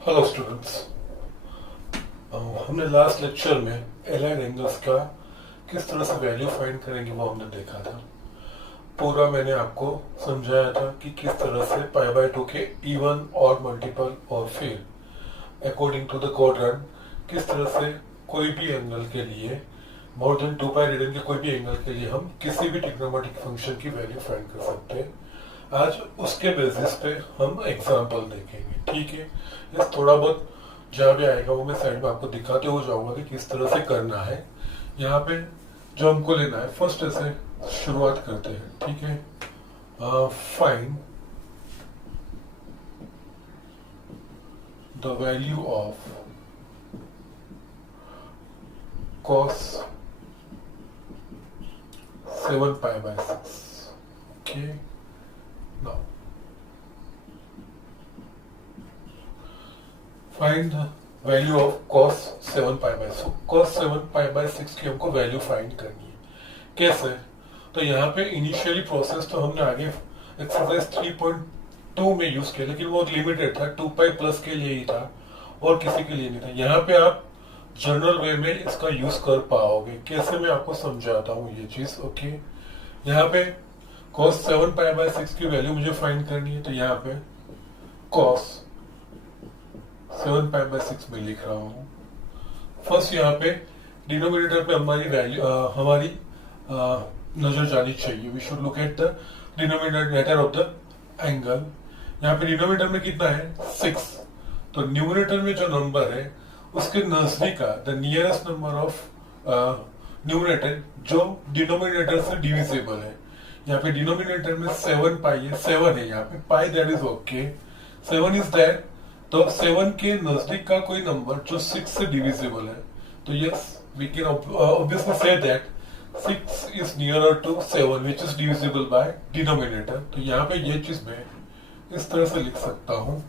Hello students. हमने last lecture में allied angles का किस तरह से वैल्यू फाइंड करेंगे वो हमने देखा था। पूरा मैंने आपको समझाया था कि किस तरह से पाई बाय टू के इवन और मल्टीपल और फिर अकॉर्डिंग टू द क्वाड्रेंट किस तरह से कोई भी एंगल के लिए मोर देन 2 पाई रेडियन के कोई भी एंगल के लिए हम किसी भी ट्रिग्नोमेट्रिक फंक्शन की वैल्यू फाइंड कर सकते हैं। आज उसके बेसिस पे हम एग्जांपल देखेंगे, ठीक है। ये थोड़ा बहुत जहाँ भी आएगा वो मैं साइड में आपको दिखाते हुए जाऊंगा कि किस तरह से करना है। यहाँ पे जो हमको लेना है, फर्स्ट ऐसे शुरुआत करते हैं, ठीक है। Find the value of cos 7 pi by 6. Okay, now find the value of cos 7 pi by 6. cos 7 pi by 6 की हमको वैल्यू फाइंड करनी है। कैसे? तो यहाँ पे इनिशियली प्रोसेस तो हमने आगे एक्सरसाइज 3.2 में यूज किया, लेकिन वो लिमिटेड था, 2 पाई प्लस के लिए ही था और किसी के लिए नहीं था। यहाँ पे आप जनरल वे में इसका यूज कर पाओगे। कैसे, मैं आपको समझाता हूँ ये चीज। ओके, यहाँ पे cos 7 पाई बाय 6 की वैल्यू मुझे फाइंड करनी है, तो यहाँ पे cos 7 पाई बाय 6 में लिख रहा हूँ। फर्स्ट यहाँ पे डिनोमिनेटर पे हमारी वैल्यू हमारी नजर जानी चाहिए। We should look at the denominator of the angle. यहाँ पे डिनोमिनेटर में कितना है? 6। तो न्यूमरेटर में जो नंबर है उसके नजदीक का the nearest number of numerator जो डिनोमिनेटर से डिविजिबल है। यहाँ पे डिनोमिनेटर में 7 पाई है, 7 है यहाँ पे, pi that is okay, 7 is that. तो 7 के नजदीक का कोई नंबर जो 6 से डिविजिबल है, तो yes we can obviously say that 6 is nearer to 7 which is divisible by denominator. तो यहाँ पे ये चीज मैं इस तरह से लिख सकता हूँ।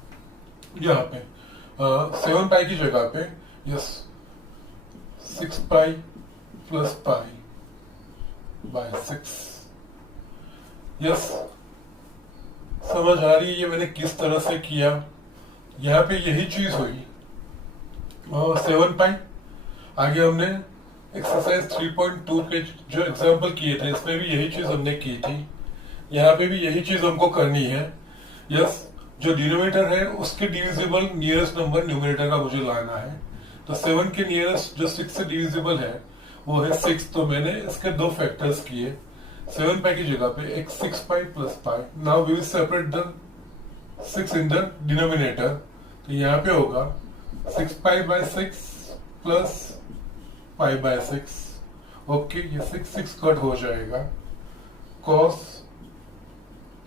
यहाँ पे 7 पाई की जगह पे yes 6 pi plus pi by 6। Yes, समझ आ रही है ये मैंने किस तरह से किया? यहाँ पे यही चीज हुई। 7 पाई आगे हमने एक्सरसाइज 3.2 पे जो एग्जाम्पल किए थे इसमें भी यही चीज हमने की थी। यहाँ पे भी यही चीज हमको करनी है। यस, जो डिनोमिनेटर है उसके डिविजिबल नियरेस्ट नंबर न्यूमरेटर का मुझे लाना है। तो 7 के नियरेस्ट जो 6 से डिविजिबल है वो है 6। तो मैंने इसके दो फैक्टर्स किए। 7 पाई की जगह पे एक 6 pi plus pi. Now we will separate the 6 in the denominator. तो यहाँ पे होगा 6 pi by 6 plus pi by 6। Okay, ये 6 कट हो जाएगा। cos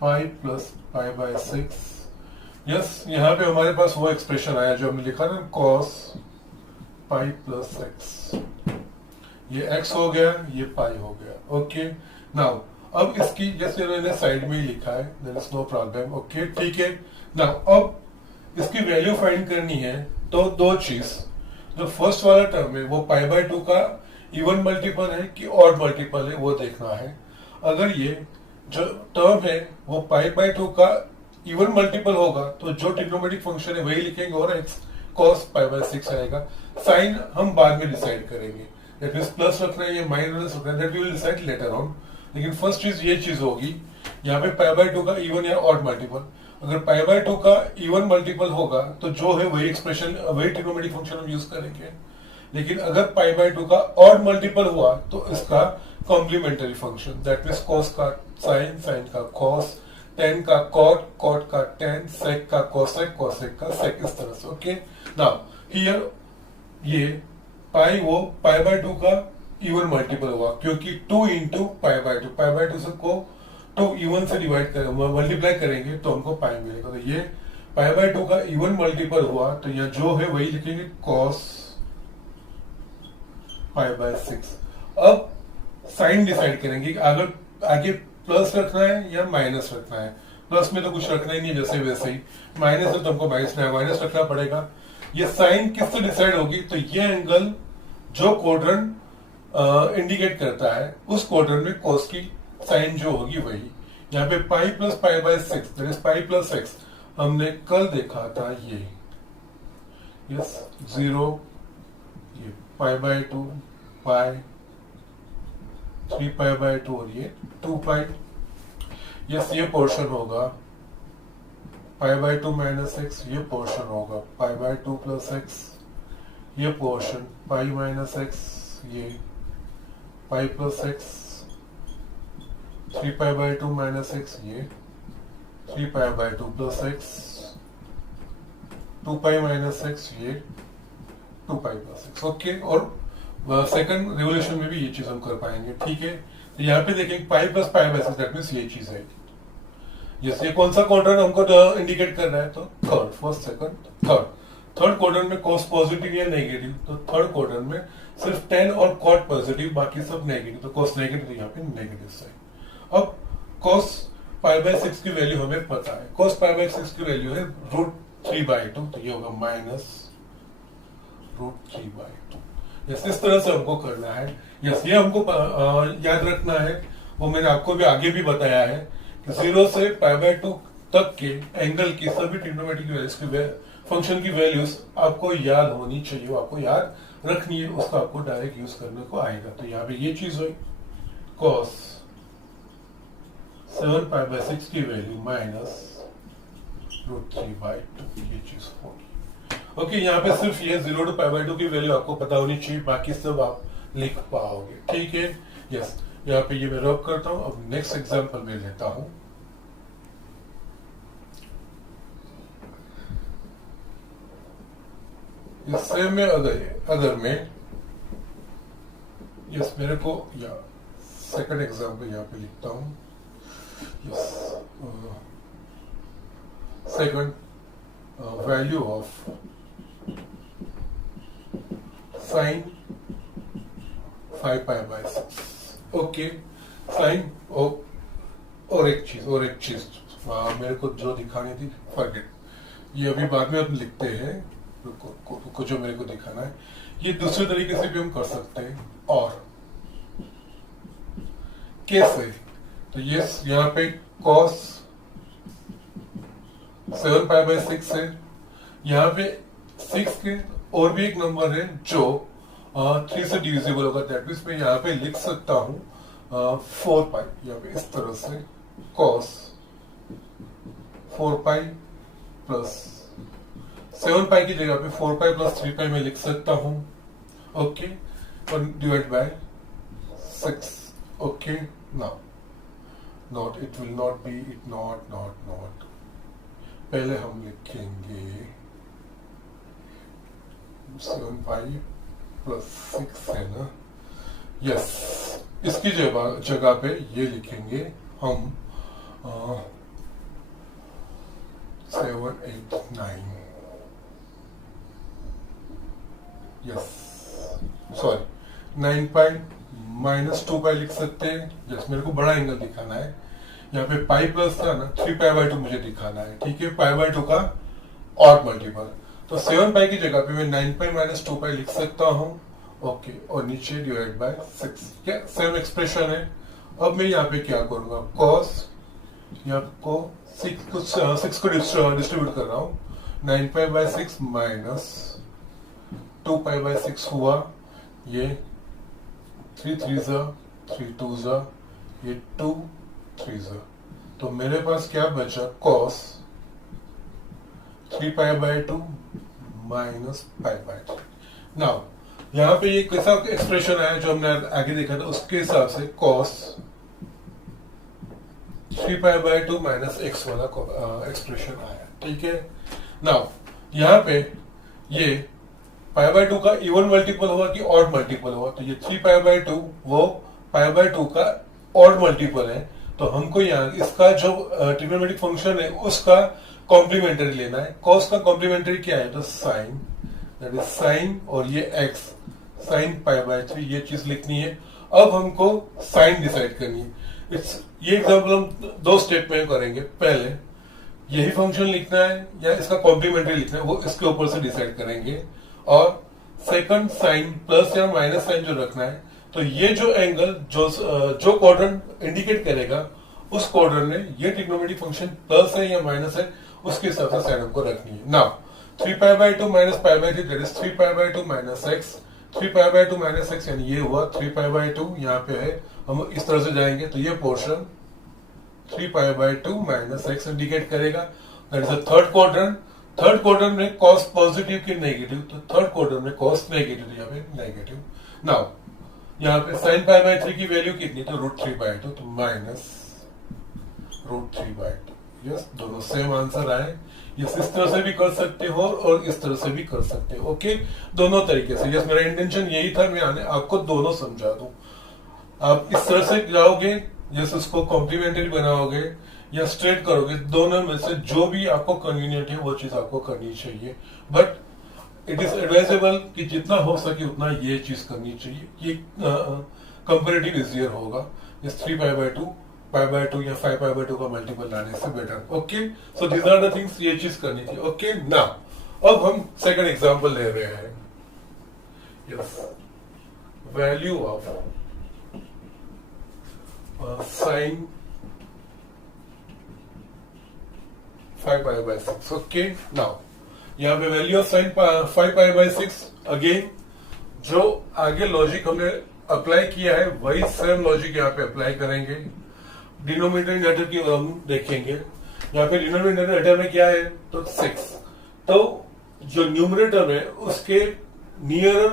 pi plus pi by 6। Yes, यहाँ पे हमारे पास वो एक्सप्रेशन आया जो हमने लिखा ना, cos पाई प्लस x। ये x हो गया, ये पाई हो गया। ओके, नाउ अब इसकी जैसे मैंने साइड में ही लिखा है, there is no problem. Okay, ठीक है। नाउ अब इसकी वैल्यू फाइंड करनी है, तो दो चीज, जो फर्स्ट वाला टर्म है वो पाई बाय 2 का इवन मल्टीपल है कि ऑड मल्टीपल है वो देखना है। अगर ये जो टर्म है वो पाई बाय 2 का इवन मल्टीपल होगा तो जो ट्रिग्नोमेट्रिक फंक्शन है वही लिखेंगे और x cos पाई बाय 6 आएगा। साइन हम बाद में डिसाइड करेंगे, दैट मींस प्लस रखना है या माइनस रखना है, that we will decide later on. लेकिन फर्स्ट चीज ये चीज होगी, यहाँ पे पाई बाय 2 का इवन या ऑड मल्टीपल। अगर पाई बाय 2 का इवन मल्टीपल होगा तो जो है वही एक्सप्रेशन, वही ट्रिग्नोमेट्रिक फंक्शन हम यूज करेंगे। लेकिन अगर पाई बाय 2 का ऑड मल्टीपल हुआ तो इसका complementary function, that means cos का साइन, साइन का cos, tan का cot, cot का tan, sec का cosec, cosec का sec, इस तरह से। ओके, नाउ हियर ये पाई वो पाई बाय 2 का इवन मल्टीपल हुआ क्योंकि 2 into pi by 2, pi by 2 से को 2 इवन से डिवाइड करेंगे, मल्टीप्लाई करेंगे तो हमको पाई मिलेगा। तो ये पाई बाय 2 का इवन मल्टीपल हुआ तो यहाँ जो है वही लिखेंगे cos पाई बाय 6। अब साइन डिसाइड करेंगे कि अगर आगे प्लस रखना है या माइनस रखना है। प्लस में तो कुछ रखना ही नहीं, जैसे वैसे ही। माइनस है तो हमको माइनस रखना पड़ेगा। ये साइन किससे डिसाइड होगी? तो ये एंगल जो क्वाड्रेंट इंडिकेट करता है उस क्वाड्रेंट में cos की साइन जो होगी वही। यहाँ पे पाई plus pi by 6, that is pi plus 6 हमने कल देखा था ये। यस 0, ये पाई बाय 2, पाई 3 पाई बाय 2 और ये 2 पाई। यस ये पोर्शन होगा पाई बाय 2 माइनस एक्स, ये पोर्शन होगा पाई बाय 2 प्लस एक्स, ये पोर्शन पाई माइनस एक्स, ये pi plus x, 3 pi by 2 minus x, ये 3 pi by 2 plus x, 2 pi minus x, ये 2 पाई प्लस एक्स। ओके, और second revolution में भी ये चीज हम कर पाएंगे। ठीक है, तो यहाँ पे देखेंगे पाई plus pi by six, that means ये चीज है। यस, ये कौन सा क्वाड्रेंट हमको इंडिकेट कर रहा है? तो third, first second third. Third quadrant में कॉस पॉजिटिव या नेगेटिव, तो थर्ड क्वाड्रेंट में सिर्फ टेन और कॉट पॉजिटिव, बाकी सब नेगेटिव, तो कॉस नेगेटिव, यहाँ पे नेगेटिव साइन। अब कॉस पाई बाय 6 की वैल्यू हमें पता है, कॉस पाई बाय 6 की वैल्यू है √3/2, तो ये होगा माइनस √3/2। यस, इस तरह से हमको करना है। यस, ये हमको याद रखना है, वो मैंने आपको भी आगे भी बताया है कि 0 से पाई बाय 2 तक के एंगल की सभी ट्रिग्नोमेट्रिक वैल्यूज की फंक्शन की वैल्यूज आपको याद होनी चाहिए, वो आपको याद रखनी है, उसका आपको डायरेक्ट यूज करने को आएगा। तो यहाँ पे ये चीज हुई cos 7 पाई बाय 6 की वैल्यू माइनस √3/2, ये चीज होगी। ओके, यहाँ पे सिर्फ ये 0 to पाई बाय 2 की वैल्यू आपको पता होनी चाहिए, बाकी सब आप लिख पाओगे। ठीक है, यस, यहाँ पे ये मैं रब करता हूं। अब नेक्स्ट एग्जांपल में लेता हूं। इससे में अगर मैं यस मेरे को या सेकंड एग्जांपल यहाँ पे लिखता हूं। Yes, second value of sine 5 pi by 6। Okay, sine और एक चीज मेरे को जो दिखानी थी, फॉरगेट, ये अभी बाद में हम लिखते हैं। को जो मेरे को दिखाना है, ये दूसरे तरीके से भी हम कर सकते हैं। और कैसे? तो ये यहाँ पे cos 7 पाई बाय 6 है, यहाँ पे 6 के और भी एक नंबर है जो 3 से डिविजिबल होगा, दैट मीन्स मैं यहाँ पे लिख सकता हूँ 4 पाई। यहाँ पे इस तरह से cos 4 पाई प्लस 7 पाई की जगह पे 4 पाई प्लस 3 पाई में लिख सकता हूं। ओके, और divide by 6। Okay, now not, it will not be, it not. पहले हम लिखेंगे 7 पाई प्लस 6 है ना। यस, इसकी जगह पे ये लिखेंगे हम 7, 8, 9। यस, सॉरी 9 पाई माइनस 2 पाई लिख सकते हैं। यस, मेरे को बड़ा एंगल दिखाना है। यहाँ पे पाई प्लस था ना, 3 पाई बाय 2 मुझे दिखाना है। ठीक है, पाई बाय 2 का ऑड मल्टीपल, तो 7 पाई की जगह पे मैं 9 पाई माइनस 2 पाई लिख सकता हूँ। ओके, और नीचे डिवाइड बाय 6, क्या सेम एक्सप्रेशन है। अब मैं यहाँ पे क्या करूंगा, cos यहाँ को 6 को डिस्ट्रीब्यूट कर रहा हूँ, 9 पाई बाय 6 माइनस 2 पाई बाय 6 हुआ, ये 3 3 3 2 ये 2 3 तो मेरे पास क्या बचा, cos 3 pi by 2 minus pi by 3। Now यहाँ पे ये कैसा एक्सप्रेशन आया जो हमने आगे देखा था, उसके हिसाब से cos 3 pi by 2 minus x वाला एक्सप्रेशन आया। ठीक है, नाउ यहाँ पे ये पाई बाय 2 का इवन मल्टीपल हुआ कि ऑड मल्टीपल हुआ, तो ये 3 पाई बाय 2 वो पाई बाय 2 का ऑड मल्टीपल है। तो हमको यहाँ इसका जो ट्रिग्नोमेट्रिक फंक्शन है उसका कॉम्प्लीमेंट्री लेना है। cos का कॉम्प्लीमेंट्री क्या है, तो साइन, दैट इज साइन, और ये x साइन पाई बाय 3, ये चीज लिखनी है। अब हमको साइन डिसाइड करनी है। ये एग्जाम्पल हम 2 स्टेप में करेंगे। पहले यही फंक्शन लिखना है या इसका कॉम्प्लीमेंट्री लिखना है, वो इसके ऊपर से डिसाइड करेंगे। और सेकंड साइन प्लस या माइनस साइन जो रखना है, तो ये जो एंगल जो क्वाड्रेंट इंडिकेट करेगा उस क्वाड्रेंट में ये ट्रिग्नोमेट्रिक फंक्शन प्लस है या माइनस है, उसके हिसाब से साइन हमको रखनी है। Now 3 pi by 2 minus pi by 3 that is 3 pi by 2 minus x. 3 pi by 2 minus x यानी ये हुआ 3 पाई बाय 2, यहाँ पे है, हम इस तरह से जाएंगे तो ये portion 3 pi by 2 minus x indicate करेगा। That is the third quadrant. Third quadrant में कॉस पॉजिटिव की नेगेटिव, तो थर्ड क्वाड्रेंट में कॉस नेगेटिव, यहाँ पे नेगेटिव। नाउ यहाँ पे साइन पाई बाय 3 की वैल्यू कितनी, तो √3/2, तो माइनस √3/2। यस, दोनों सेम आंसर आए। यस, इस तरह से भी कर सकते हो और इस तरह से भी कर सकते हो। ओके, दोनों तरीके से। यस, मेरा इंटेंशन यही था, मैं आपको दोनों समझा दूं। आप इस तरह से जाओगे, यस, उसको कॉम्प्लीमेंट्री बनाओगे या स्ट्रेट करोगे, दोनों में से जो भी आपको कन्वीनियंट है वो चीज आपको करनी चाहिए। बट इट इज एडवाइजेबल कि जितना हो सके उतना ये चीज करनी चाहिए, ये कंपेरेटिव इजियर होगा। इस 3 पाई बाय 2 या 5 पाई बाय 2 का मल्टीपल लाने से better. Okay, so these are the things, ये चीज करनी थी। ओके, नाउ अब हम सेकंड एग्जांपल ले रहे हैं। Yes, value of sine 5 pi by 6। Okay, now यहाँ पे value of sine 5 pi by 6, again जो आगे लॉजिक हमने अप्लाई किया है वही सेम लॉजिक यहाँ पे अप्लाई करेंगे। डिनोमिनेटर की हम देखेंगे, यहाँ पे डिनोमिनेटर में क्या है, तो 6। तो जो न्यूमरेटर में उसके नियर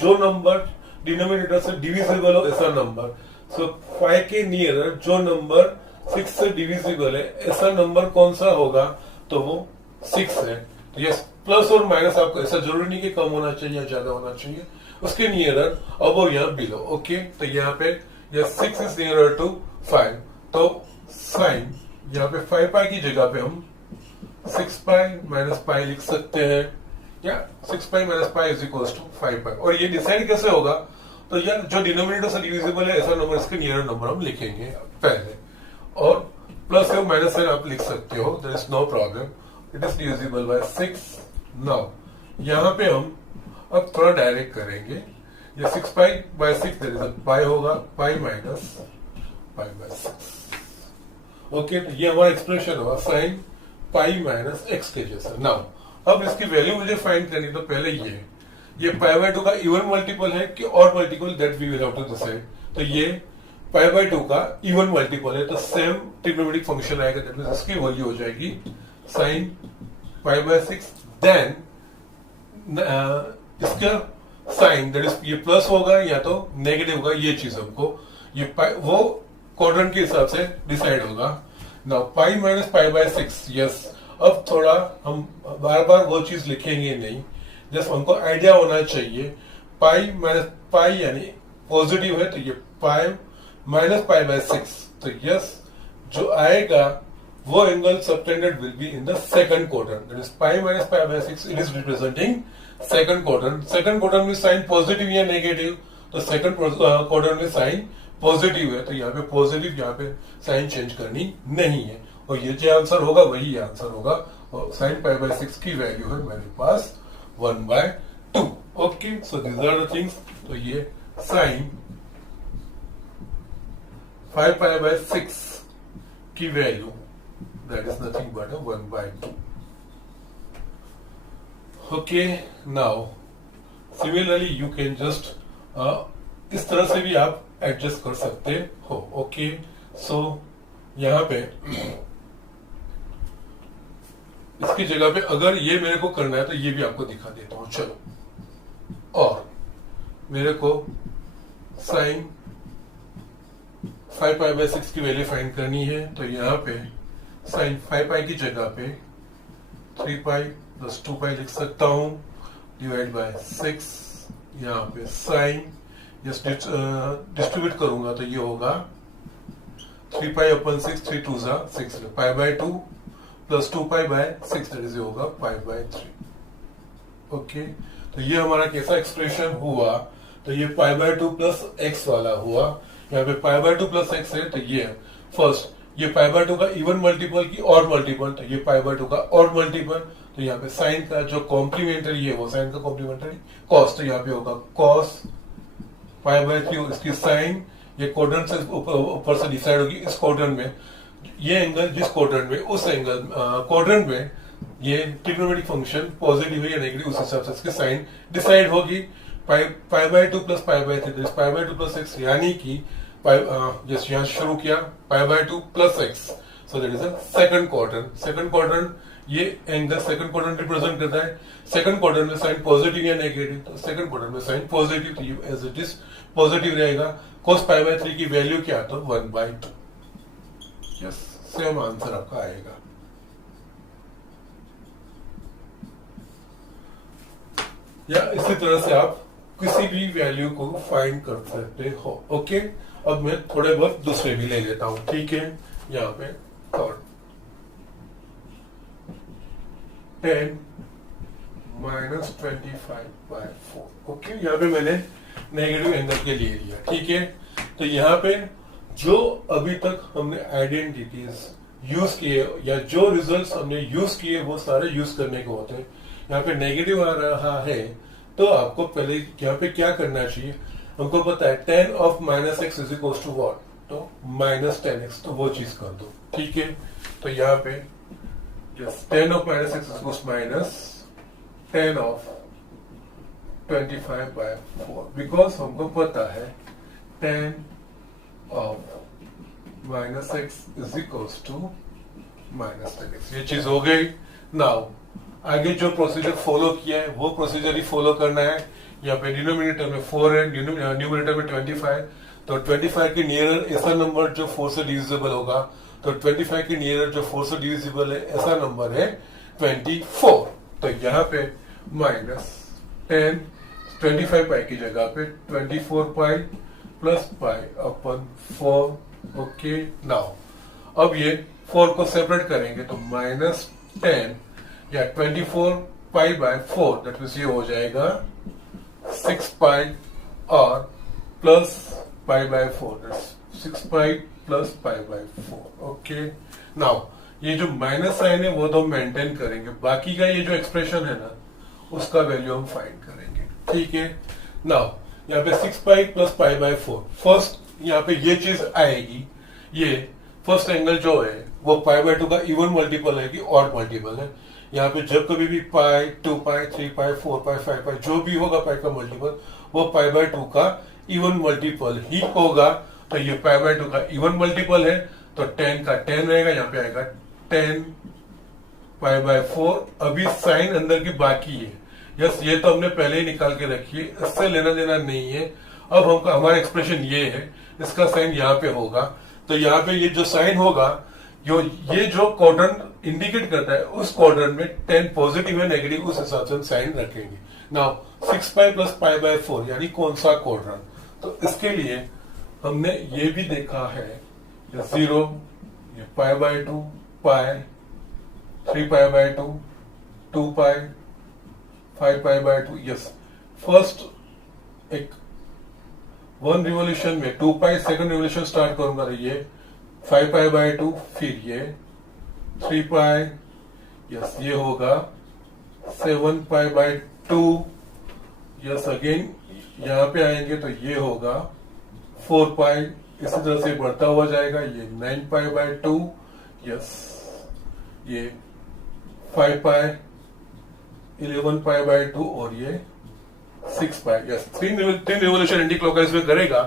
जो नंबर डिनोमिनेटर से डिविजिबल हो ऐसा नंबर, सो 5 के नियर जो नंबर 6 से डिविजिबल है ऐसा नंबर कौन सा होगा, तो वो 6 है। तो यस, प्लस और माइनस आपको ऐसा जरूरी नहीं कि कम होना चाहिए या ज्यादा होना चाहिए, उसके नियरर अब या बिलो। ओके, तो यहाँ पे यस 6 इज नियरर टू 5, तो साइन यहाँ पे 5 पाई की जगह पे हम 6 पाई माइनस पाई लिख सकते हैं, या 6 pi minus pi is equal to 5 pi. और ये डिसाइड कैसे होगा, तो यार जो डिनोमिनेटर से डिविजिबल है ऐसा नंबर, इसके नियर नंबर हम लिखेंगे पहले, और प्लस या माइनस साइन आप लिख सकते हो, there is no problem, it is divisible by 6। Now यहाँ पे हम अब थोड़ा डायरेक्ट करेंगे, ये 6 pi by 6 there is pi होगा, pi minus pi by 6। Okay, तो ये हमारा एक्सप्रेशन हुआ साइन पाई माइनस एक्स के जैसा। नाउ अब इसकी वैल्यू मुझे फाइंड करनी, तो पहले ये पाई बाय 2 का इवन मल्टीपल है कि odd multiple, that we will have to decide. तो ये पाई बाय 2 का इवन मल्टीपल है, तो सेम ट्रिग्नोमेट्रिक फंक्शन आएगा, दैट मींस इसकी वैल्यू हो जाएगी साइन पाई बाय 6, देन इसका साइन दैट इज ये प्लस होगा या तो नेगेटिव होगा, ये चीज हमको ये वो क्वाड्रेंट के हिसाब से डिसाइड होगा। Now pi minus pi by 6, yes, अब थोड़ा हम बार बार वो चीज लिखेंगे नहीं, जस्ट हमको आइडिया होना चाहिए। पाई माइनस पाई यानी पॉजिटिव है, तो ये पाई माइनस पाई बाय 6, तो यस जो आएगा वो angle subtended will be in the second quadrant, that is pi minus pi by 6, it is representing second quadrant. Second quadrant में साइन पॉजिटिव या नेगेटिव, तो सेकंड क्वाड्रेंट में साइन पॉजिटिव है, तो यहाँ पे पॉजिटिव, यहाँ पे साइन चेंज करनी नहीं है, और ये जो आंसर होगा वही आंसर होगा। और साइन पाई बाय 6 की वैल्यू है मेरे पास 1/2। Okay, so these are the things. तो ये साइन 5 पाई बाय 6 की value that is nothing but 1/2। Okay, now similarly you can just इस तरह से भी आप एडजस्ट कर सकते हो। ओके, सो यहां पे इसकी जगह पे अगर ये मेरे को करना है तो ये भी आपको दिखा देता हूं, चलो। और मेरे को साइन 5 पाई बाय 6 की वैल्यू फाइंड करनी है, तो यहाँ पे साइन 5 पाई की जगह पे 3 पाई प्लस 2 पाई लिख सकता हूं, डिवाइड बाय 6। यहाँ पे साइन डिस्ट्रीब्यूट करूंगा तो ये होगा 3 पाई अपन 6, 3 2 जा 6, pi by 2 plus 2 pi by 6, that is होगा पाई बाय 3। ओके, तो ये हमारा कैसा एक्सप्रेशन हुआ, तो ये पाई बाय 2 प्लस एक्स वाला हुआ। यहाँ पे पाई बाय 2 प्लस एक्स है, तो ये फर्स्ट ये पाई बाय 2 का इवन मल्टीपल की ऑड मल्टीपल, तो ये पाई बाय 2 का ऑड मल्टीपल, तो यहाँ पे साइन का जो कॉम्प्लीमेंटरी है वो साइन का कॉम्प्लीमेंटरी कॉस, तो यहाँ पे होगा कॉस पाई बाय 3, इसकी साइन ये क्वाड्रेंट से ऊपर से डिसाइड होगी। इस क्वाड्रेंट में ये एंगल जिस क्वाड्रेंट में, उस एंगल क्वाड्रेंट में ये ट्रिग्नोमेट्रिक फंक्शन पॉजिटिव है या नेगेटिव, उस हिसाब से इसकी साइन डिसाइड होगी। पाई by 2 plus pi by 3 pi by 2 plus x, यानी कि जैसे यहाँ शुरू किया पाई by 2 plus x, so that is a second quadrant. Second quadrant ये एंगल सेकंड क्वाड्रेंट रिप्रेजेंट करता है। सेकंड क्वाड्रेंट में साइन पॉजिटिव या नेगेटिव, तो सेकंड क्वाड्रेंट में साइन पॉजिटिव, तो ये एज इट इज पॉजिटिव रहेगा। cos पाई बाय 3 की वैल्यू क्या, तो 1/2। यस, सेम आंसर आपका आएगा। या इसी तरह से आप किसी भी वैल्यू को फाइंड कर सकते हो। ओके, अब मैं थोड़े बहुत दूसरे भी ले लेता हूं, ठीक है। यहाँ पे थर्ड 10 माइनस 25/4। ओके, यहाँ पे मैंने नेगेटिव एंगल के लिए लिया, ठीक है। तो यहाँ पे जो अभी तक हमने आइडेंटिटीज यूज किए या जो रिजल्ट्स हमने यूज किए वो सारे यूज करने को होते हैं। यहाँ पे नेगेटिव आ रहा है तो आपको पहले यहाँ पे क्या करना चाहिए, हमको पता है tan of minus x is equal to what, तो माइनस 10x, तो वो चीज कर दो, ठीक है। तो यहाँ पे tan of minus x is equal minus tan of 25/4, because हमको पता है tan of minus x is equal to minus 10x। ये चीज हो गई। नाउ आगे जो प्रोसीजर फॉलो किया है वो प्रोसीजर ही फॉलो करना है। यहाँ पे डिनोमिनेटर में 4 है, न्यूमरेटर में 25, तो 25 के नियरर ऐसा नंबर जो 4 से डिविजिबल होगा, तो 25 के नियरर जो 4 से डिविजिबल है ऐसा नंबर है 24। तो यहाँ पे माइनस 10 25 पाई की जगह पे 24 पाई प्लस पाई अपन 4। ओके, नाउ अब ये 4 को सेपरेट करेंगे तो माइनस 10 या 24 पाई बाय 4, दैट मीन्स ये हो जाएगा 6 पाई और plus pi by 4, 6 pi plus pi by 4। Okay, now ये जो माइनस साइन है वो तो मेंटेन करेंगे, बाकी का ये जो एक्सप्रेशन है ना उसका वैल्यू हम फाइंड करेंगे, ठीक है। नाउ यहाँ पे 6 pi plus pi by 4, first यहाँ पे ये चीज आएगी, ये फर्स्ट एंगल जो है वो पाई बाय 2 का इवन मल्टीपल है कि ऑड मल्टीपल है। यहाँ पे जब कभी भी पाई 2 पाई 3 पाई 4 पाई 5 पाई जो भी होगा पाई का मल्टीपल वो पाई बाय 2 का इवन मल्टीपल ही होगा। तो ये पाई बाय 2 का इवन मल्टीपल है तो 10 का 10 रहेगा, यहाँ पे आएगा 10 पाई बाय 4। अभी साइन अंदर की बाकी है, यस ये तो हमने पहले ही निकाल के रखी है, इससे लेना देना नहीं है। अब हमका हमारा एक्सप्रेशन ये है, इसका साइन यहाँ पे होगा, तो यहाँ पे ये जो साइन होगा ये जो क्वाड्रेंट इंडिकेट करता है उस क्वाड्रेंट में 10 पॉजिटिव है नेगेटिव, उस हिसाब से हम साइन रखेंगे। Now 6 pi plus pi by 4 यानी कौन सा क्वाड्रेंट, तो इसके लिए हमने ये भी देखा है 0, ये पाई by 2, pi 3 pi by 2, 2 pi 5 pi by 2। Yes, first एक 1 रिवोल्यूशन में 2 पाई, सेकंड रिवोल्यूशन स्टार्ट करूंगा तो ये 5 पाई बाय 2, फिर ये 3 पाई, यस ये होगा 7 पाई बाय 2, यस अगेन यहाँ पे आएंगे तो ये होगा 4 पाई, इसी तरह से बढ़ता हुआ जाएगा, ये 9 पाई बाय 2, यस ये 5 पाई, 11 पाई बाय 2 और ये 6 पाई। यस, 3 रिवोल्यूशन एंटी क्लॉकवाइज में करेगा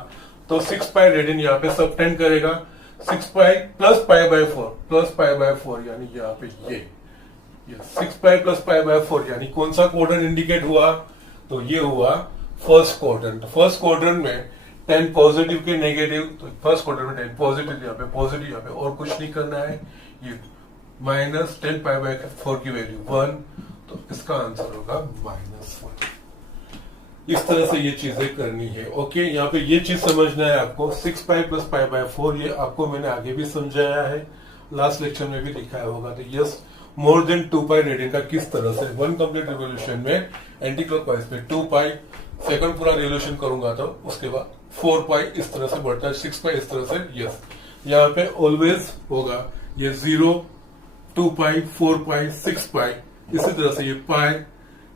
तो 6 पाई रेडियन यहाँ पे सबटेंड करेगा, 6 pi plus pi by 4 plus pi by 4 यानी यहाँ पे ये 6 पाई प्लस पाई बाय 4 यानी कौन सा क्वाड्रेंट इंडिकेट हुआ, तो ये हुआ फर्स्ट क्वाड्रेंट। फर्स्ट क्वाड्रेंट में 10 पॉजिटिव के नेगेटिव, तो फर्स्ट क्वाड्रेंट में 10 पॉजिटिव, यहाँ पे पॉजिटिव, यहाँ पे और कुछ नहीं करना है। ये माइनस 10 पाई बाय 4 की वैल्यू 1, तो इसका आंसर होगा -1। इस तरह से ये चीजें करनी है। ओके, यहाँ पे ये चीज समझना है आपको, 6 पाई प्लस पाई बाय 4 ये आपको मैंने आगे भी समझाया है, लास्ट लेक्चर में भी दिखाया होगा। तो yes, more than 2 pi radian का किस तरह से 1 कंप्लीट रिवोल्यूशन में एंटी क्लॉकवाइज में 2 पाई, सेकंड पूरा रिवोल्यूशन करूंगा तो उसके बाद 4 पाई इस तरह से बढ़ता है, 6 पाई इस तरह से। यस, यहाँ पे ऑलवेज होगा ये 0, 2 पाई, 4 पाई, 6 पाई, इसी तरह से ये पाई,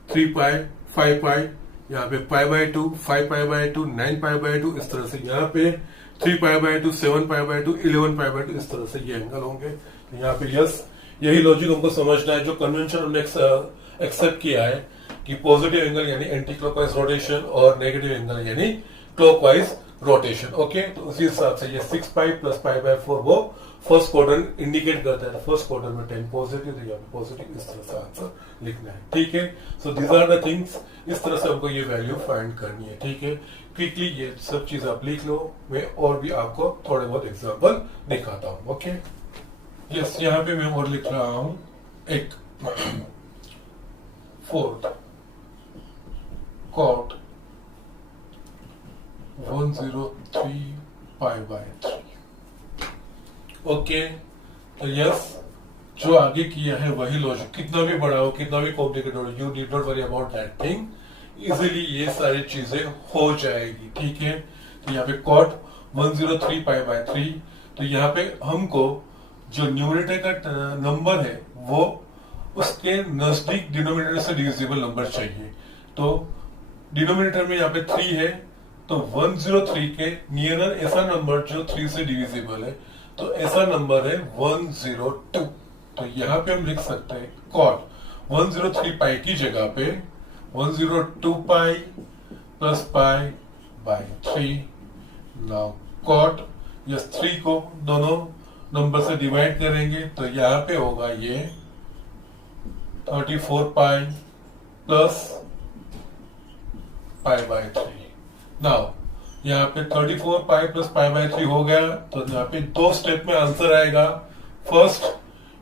3 पाई, 5 पाई, यहाँ पे पाई by 2, 5 pi by 2, 9 pi by 2, इस तरह से यहाँ पे 3 pi by 2, 7 pi by 2, 11 pi by 2, इस तरह से ये एंगल होंगे। यहाँ पे यस यही लॉजिक हमको समझना है, जो कन्वेंशन हमने एक्सेप्ट किया है कि पॉजिटिव एंगल यानी एंटी क्लॉकवाइज रोटेशन और नेगेटिव एंगल यानी क्लॉकवाइज रोटेशन। ओके, तो उसी हिसाब से ये 6 पाई प्लस पाई बाय 4 वो फर्स्ट क्वाड्रेंट इंडिकेट करता है। फर्स्ट क्वाड्रेंट में 10 पॉजिटिव, तो यहाँ पे पॉजिटिव, इस तरह से आंसर लिखना है। ठीक है, so these are the things, इस तरह से हमको ये वैल्यू फाइंड करनी है। ठीक है, क्विकली ये सब चीज आप लिख लो, मैं और भी आपको थोड़े बहुत एग्जांपल दिखाता हूँ। ओके, यस, यहाँ पे मैं और लिख रहा हूँ एक fourth cot 103 pi by 3। Okay, तो यस, जो आगे किया है वही लॉजिक, कितना भी बड़ा हो, कितना भी कॉम्प्लिकेटेड हो, you need not worry about that thing, easily ये सारी चीजें हो जाएगी। ठीक है, तो यहाँ पे कॉट 103 पाई बाय 3, तो यहाँ पे हमको जो न्यूमरेटर का नंबर है वो उसके नजदीक डिनोमिनेटर से डिविजिबल नंबर चाहिए। तो डिनोमिनेटर में यहाँ पे 3 है, तो 103 के नियरर ऐसा नंबर जो 3 से डिविजिबल है, तो ऐसा नंबर है 102। तो यहाँ पे हम लिख सकते हैं कॉट 103 पाई की जगह पे 102 pi plus pi by 3। Now cot yes 3 को दोनों नंबर से डिवाइड करेंगे, तो यहाँ पे होगा ये 34 पाई प्लस पाई बाय 3। नाउ यहाँ पे 34 पाई प्लस पाई बाय 3 हो गया, तो यहाँ पे 2 स्टेप में आंसर आएगा। फर्स्ट,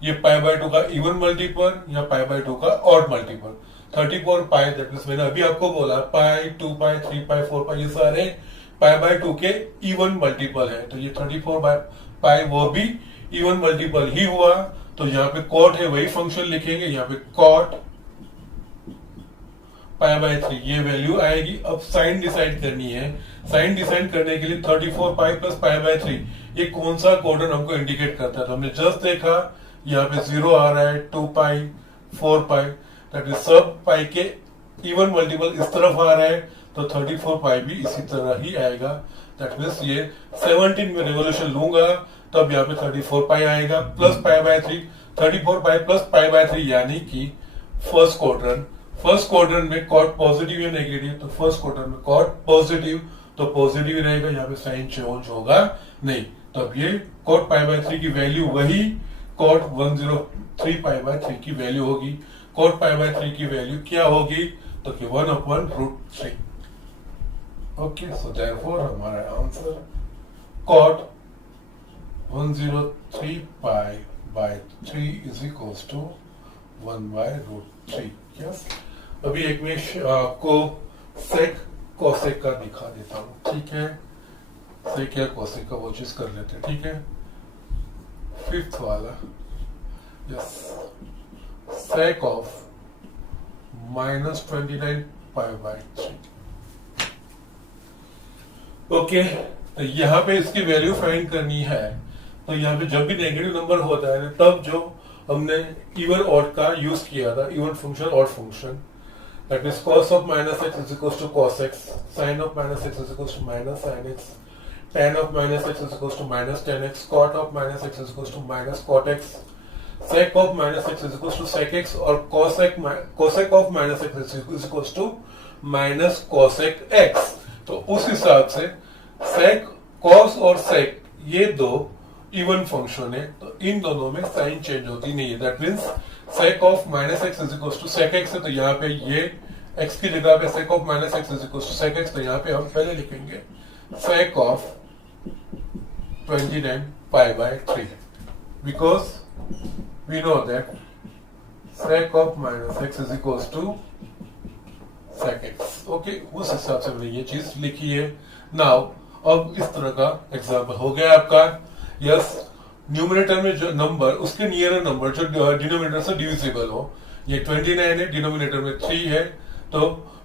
ये पाई बाय 2 का इवन मल्टीपल या पाई बाय 2 का odd multiple. 34 pi, that means मैंने अभी आपको बोला पाई, 2 पाई, 3 पाई, 4 पाई, ये सारे पाई बाय 2 के इवन मल्टीपल है, तो ये 34 पाई वो भी इवन मल्टीपल ही हुआ। तो यहाँ पे कॉट है वही फंक्शन लिखेंगे, यहाँ पे कॉट पाई बाय 3 ये वैल्यू आएगी। अब साइन डिसाइड करनी है, साइन डिसाइड करने के लिए 34 पाई प्लस पाई बाय 3 ये कौन सा क्वाड्रेंट हमको इंडिकेट करता है, तो हमने जस्ट देखा यहाँ पे 0 आ रहा है, 2 पाई, 4 पाई, दैट इज सब पाई के इवन मल्टीपल इस तरफ आ रहा है, तो 34 पाई भी इसी तरह ही आएगा। दैट मीन्स ये 17 में रेवोल्यूशन लूंगा तब यहाँ पे 34 पाई आएगा plus pi by 3। 34 pi plus pi by 3 यानी कि फर्स्ट क्वाड्रेंट में कॉट पॉजिटिव या नेगेटिव, तो फर्स्ट क्वाड्रेंट में कॉट पॉजिटिव, तो पॉजिटिव रहेगा, यहाँ पे साइन चेंज होगा नहीं। तो अब ये कॉट पाई बाय 3 की वैल्यू वही कॉट 103 पाई बाय 3 की वैल्यू होगी। कॉट पाई बाय 3 की वैल्यू क्या होगी, तो कि 1/√3। ओके, सो देयरफॉर हमारा answer cot 103 pi by 3 is equals to 1/√3। Yes, अभी एक मैं आपको सेक कोसेक का दिखा देता हूं। ठीक है, सेक या कोसेक का वो चीज कर लेते हैं। ठीक है, फिफ्थ वाला, yes, sake of -29 pi by 3। Okay, तो यहाँ पे इसकी वैल्यू फाइंड करनी है, तो यहाँ पे जब भी नेगेटिव नंबर होता है तब जो हमने इवन ऑड का यूज किया था, even function odd function, that is cos of -x is equals to cos x, sin of -x is equals to -sin x, tan of -x is equals to -tan x, cot of -x is equals to -cot x, sec of -x is equals to sec x, और cosec of -x is equals to -cosec x। तो उस हिसाब से sec, cos और sec ये दो even function है, तो इन दोनों में साइन चेंज होती नहीं है। That means sec of -x is equals to sec x है, तो यहाँ पे ये x की जगह पे sec of -x is equals to sec x, तो यहाँ पे हम पहले लिखेंगे sec of 29 pi by 3 because we know that sec of -x is equals to sec x। Okay, उस हिसाब से हमने ये चीज लिखी है। नाउ अब इस तरह का एग्जाम्पल हो गया आपका। यस, न्यूमरेटर में जो नंबर उसके नियर नंबर जो डिनोमिनेटर से डिविजिबल हो, ये 29 है, डिनोमिनेटर में 3 है, तो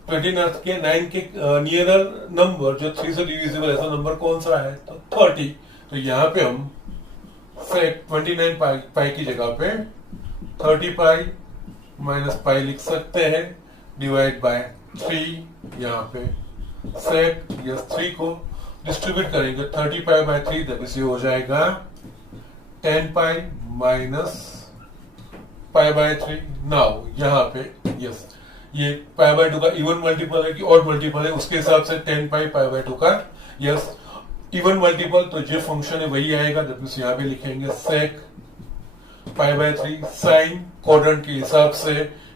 29 के 9 के नियरर नंबर जो 3 से डिविजिबल ऐसा नंबर कौन सा है, तो 30। तो यहाँ पे हम सेक 29 पाई की जगह पे 30 पाई माइनस पाई लिख सकते हैं, डिवाइड बाय 3। यहाँ पे सेक यस 3 को डिस्ट्रीब्यूट करेंगे 30 पाई बाय 3, तब इसे हो जाएगा 10 पाई माइनस पाई बाय 3। नाउ यहाँ पे यस ये पाई बाय 2 का इवन मल्टीपल है कि ऑड मल्टीपल है, उसके हिसाब से 10 पाई पाई बाय 2 का यस इवन मल्टीपल, तो जो फंक्शन है वही आएगा। दैट मींस यहाँ पे लिखेंगे सेक पाई बाय 3 साइन क्वाड्रेंट के हिसाब से